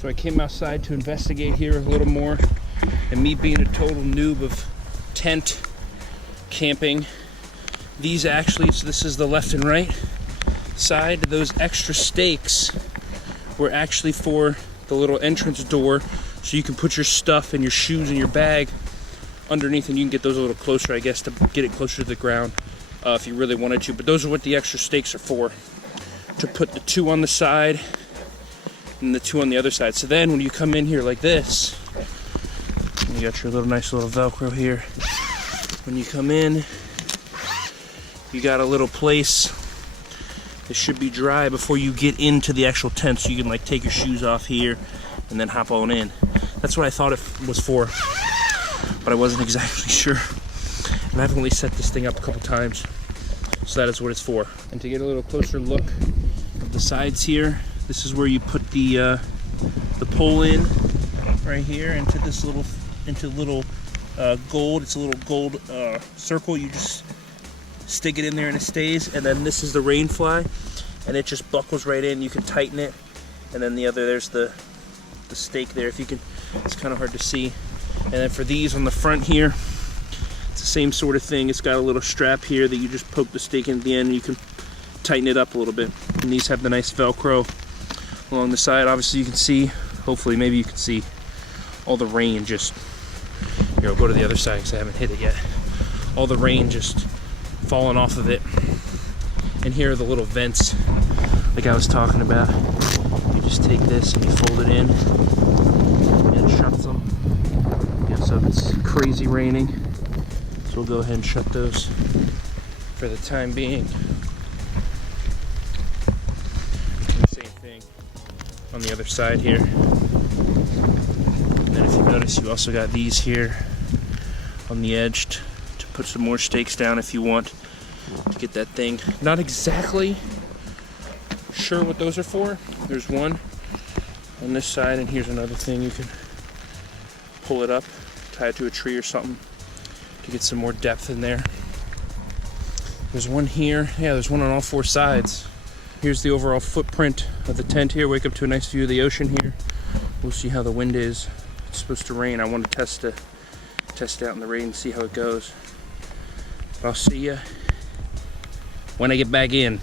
So I came outside to investigate here a little more, and me being a total noob of tent camping, these actually, so this is the left and right side, those extra stakes were actually for the little entrance door, so you can put your stuff and your shoes and your bag underneath, and you can get those a little closer, I guess, to get it closer to the ground if you really wanted to. But those are what the extra stakes are for, to put the two on the side and the two on the other side. So then when you come in here like this, you got your little nice little Velcro here. When you come in, you got a little place that should be dry before you get into the actual tent, so you can like take your shoes off here and then hop on in. That's what I thought it was for, but I wasn't exactly sure. And I've only set this thing up a couple times, so that is what it's for. And to get a little closer look of the sides here, this is where you put the pole in right here into this little gold. It's a little gold circle. You just stick it in there and it stays. And then this is the rain fly, and it just buckles right in. You can tighten it, and then the other, there's the stake there. If you can, it's kind of hard to see. And then for these on the front here, it's the same sort of thing. It's got a little strap here that you just poke the stake in at the end, and you can tighten it up a little bit. And these have the nice Velcro along the side. Obviously you can see, hopefully maybe you can see all the rain just, here, I'll go to the other side because I haven't hit it yet. All the rain just falling off of it. And here are the little vents like I was talking about. You just take this and you fold it in, and it shuts them. Yeah, so if it's crazy raining, so we'll go ahead and shut those for the time being. Same thing on the other side here. And then if you notice, you also got these here on the edge to put some more stakes down if you want to get that thing. Not exactly sure what those are for. There's one on this side, and here's another thing. You can pull it up, tie it to a tree or something to get some more depth in there. There's one here. Yeah, there's one on all four sides. Here's the overall footprint of the tent here. Wake up to a nice view of the ocean here. We'll see how the wind is. It's supposed to rain. I want to test it out in the rain and see how it goes. But I'll see you when I get back in.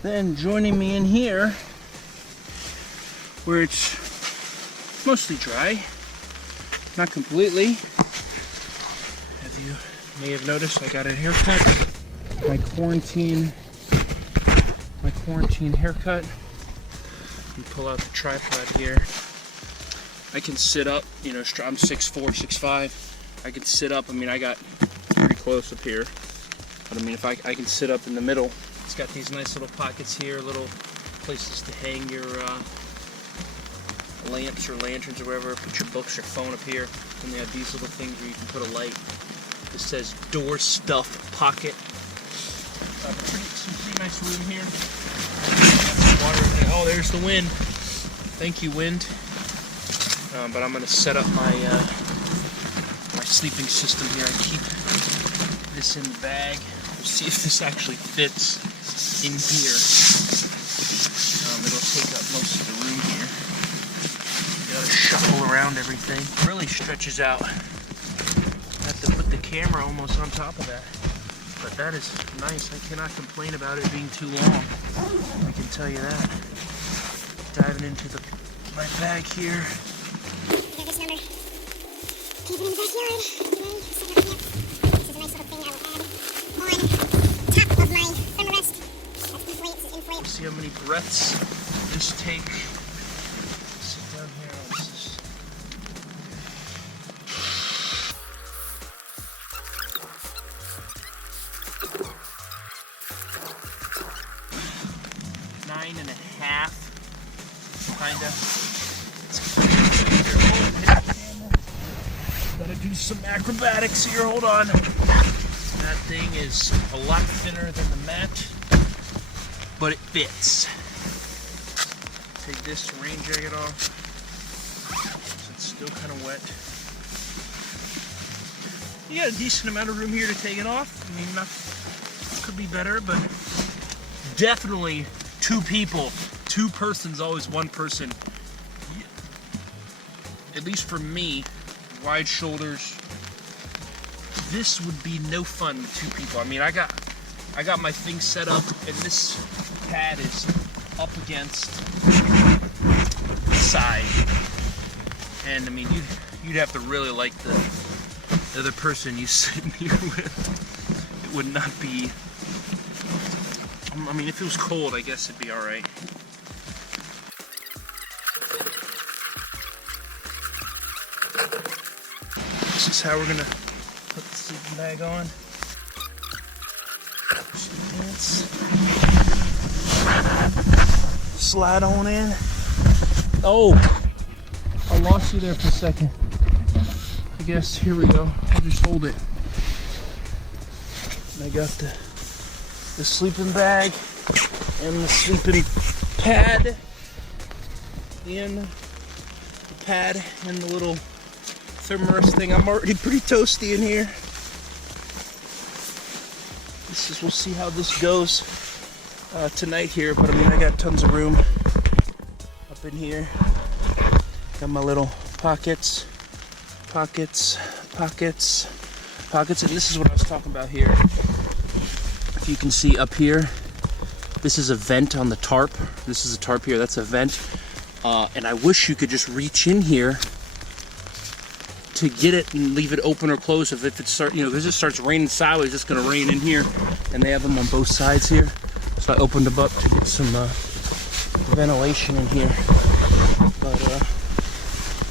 Then joining me in here, where it's mostly dry, not completely. As you may have noticed, I got a haircut. My quarantine haircut. You pull out the tripod here. I can sit up, you know, I'm 6'4", 6'5". I can sit up. I mean, I got pretty close up here. But I mean, if I can sit up in the middle. It's got these nice little pockets here, little places to hang your lamps or lanterns or whatever. Put your books or phone up here. And they have these little things where you can put a light. This says door stuff pocket. Some pretty nice room here. Water in there. Oh, there's the wind. Thank you, wind. But I'm going to set up my sleeping system here. I keep this in the bag. We'll see if this actually fits in here. It'll take up most of the room here. You gotta shuffle around everything. It really stretches out. I have to put the camera almost on top of that. But that is nice. I cannot complain about it being too long. I can tell you that. Diving into my bag here. I got this number. Keep it in the backyard. This is a nice little thing I will add on top of my thermarest. That inflates. See how many breaths this take. Sit down here. This is 9.5, kinda. Gotta do some acrobatics here. Hold on. That thing is a lot thinner than the mat, but it fits. Take this rain jacket off. So it's still kind of wet. You got a decent amount of room here to take it off. I mean, not could be better, but definitely 2 people. 2 persons, always 1 person. At least for me, wide shoulders. This would be no fun with 2 people. I mean, I got my thing set up, and this pad is up against the side. And I mean, you'd have to really like the other person you sitting here with. It would not be. I mean, if it was cold, I guess it'd be all right. This is how we're gonna put the sleeping bag on. Pants. Slide on in. Oh, I lost you there for a second. I guess here we go. I'll just hold it. And I got the sleeping bag and the sleeping pad and the pad and the little thermarest thing. I'm already pretty toasty in here. We'll see how this goes tonight here, but I mean, I got tons of room up in here. Got my little pockets, and this is what I was talking about here. If you can see up here, this is a vent on the tarp. This is a tarp here, that's a vent. And I wish you could just reach in here to get it and leave it open or closed. If it starts, if it starts raining sideways, it's gonna rain in here. And they have them on both sides here. So I opened them up to get some ventilation in here.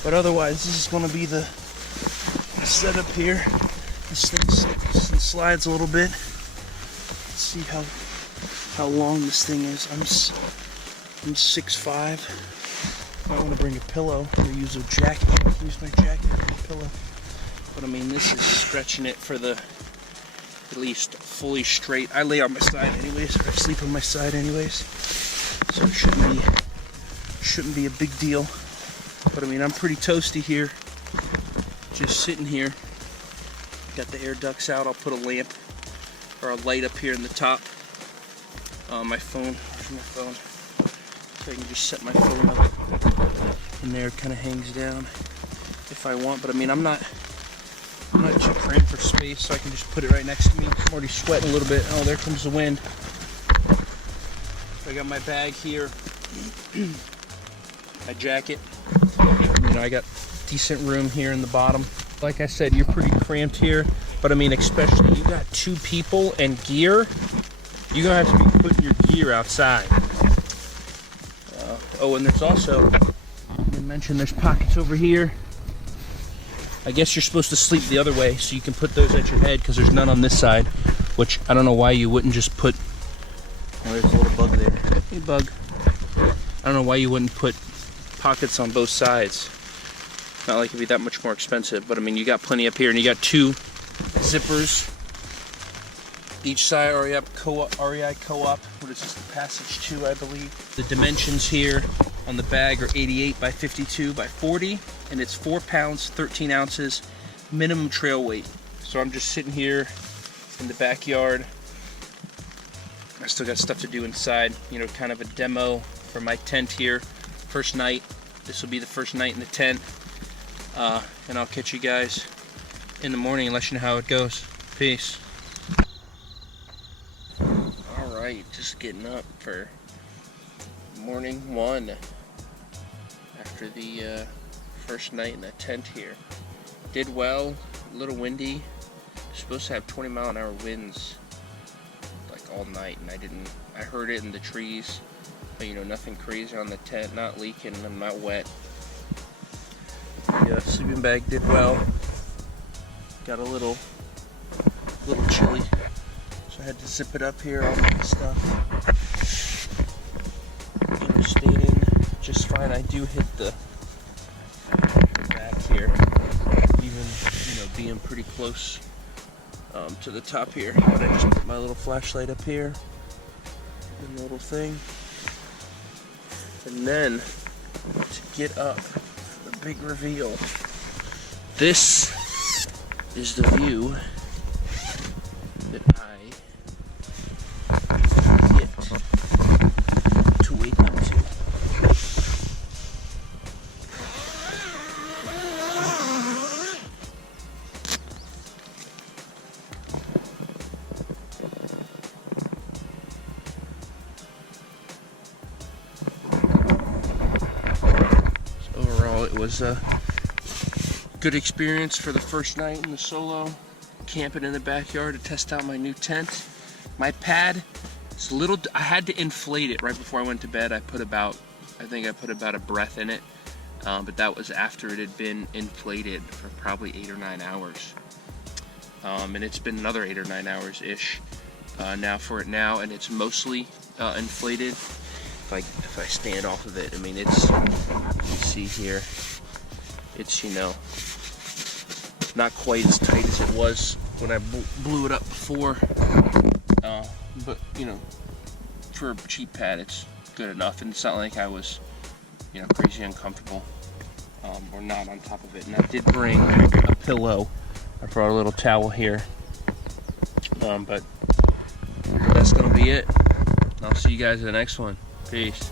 But otherwise, this is gonna be the setup here. This thing slides a little bit. Let's see how long this thing is. I'm 6'5". I want to bring a pillow or use a jacket. Use my jacket as a pillow. But I mean, this is stretching it for the at least fully straight. I lay on my side anyways, or I sleep on my side anyways. So it shouldn't be a big deal. But I mean, I'm pretty toasty here. Just sitting here. Got the air ducts out. I'll put a lamp or a light up here in the top. My phone. Where's my phone? So I can just set my phone up in there. It kind of hangs down if I want. But I mean, I'm not too cramped for space, so I can just put it right next to me. I'm already sweating a little bit. Oh, there comes the wind. So I got my bag here, my jacket. I got decent room here in the bottom. Like I said, you're pretty cramped here, but I mean, especially you got 2 people and gear, you're gonna have to be putting your gear outside. Oh, and there's also, I mentioned there's pockets over here. I guess you're supposed to sleep the other way, so you can put those at your head because there's none on this side, which I don't know why you wouldn't just put. Oh, there's a little bug there. Hey, bug. I don't know why you wouldn't put pockets on both sides. Not like it'd be that much more expensive, but I mean, you got plenty up here, and you got 2 zippers each side. REI Co-op. What is this? The Passage 2, I believe. The dimensions here on the bag are 88 by 52 by 40, and it's 4 pounds 13 ounces minimum trail weight. So I'm just sitting here in the backyard. I still got stuff to do inside. Kind of a demo for my tent here. First night. This will be the first night in the tent. And I'll catch you guys in the morning and let you know how it goes. Peace. Alright, just getting up for morning 1 after the first night in the tent here. Did well, a little windy. Supposed to have 20-mile-an-hour winds like all night, and I heard it in the trees, but nothing crazy on the tent, not leaking, I'm not wet. The sleeping bag did well. Got a little chilly, so I had to zip it up here. All my stuff stayed in just fine. I do hit the back here, even being pretty close to the top here. But I just put my little flashlight up here and the little thing, and then to get up. Big reveal. This is the view that I it was a good experience for the first night in the solo camping in the backyard to test out my new tent. My pad, it's a little, I had to inflate it right before I went to bed. I think I put about a breath in it, but that was after it had been inflated for probably 8 or 9 hours. And it's been another 8 or 9 hours ish now for it now, and it's mostly inflated. If I stand off of it, I mean, it's, you can see here, it's, you know, not quite as tight as it was when I blew it up before, but you know, for a cheap pad, it's good enough, and it's not like I was, you know, crazy uncomfortable or not on top of it. And I did bring a pillow. I brought a little towel here, but that's gonna be it. I'll see you guys in the next one. Peace.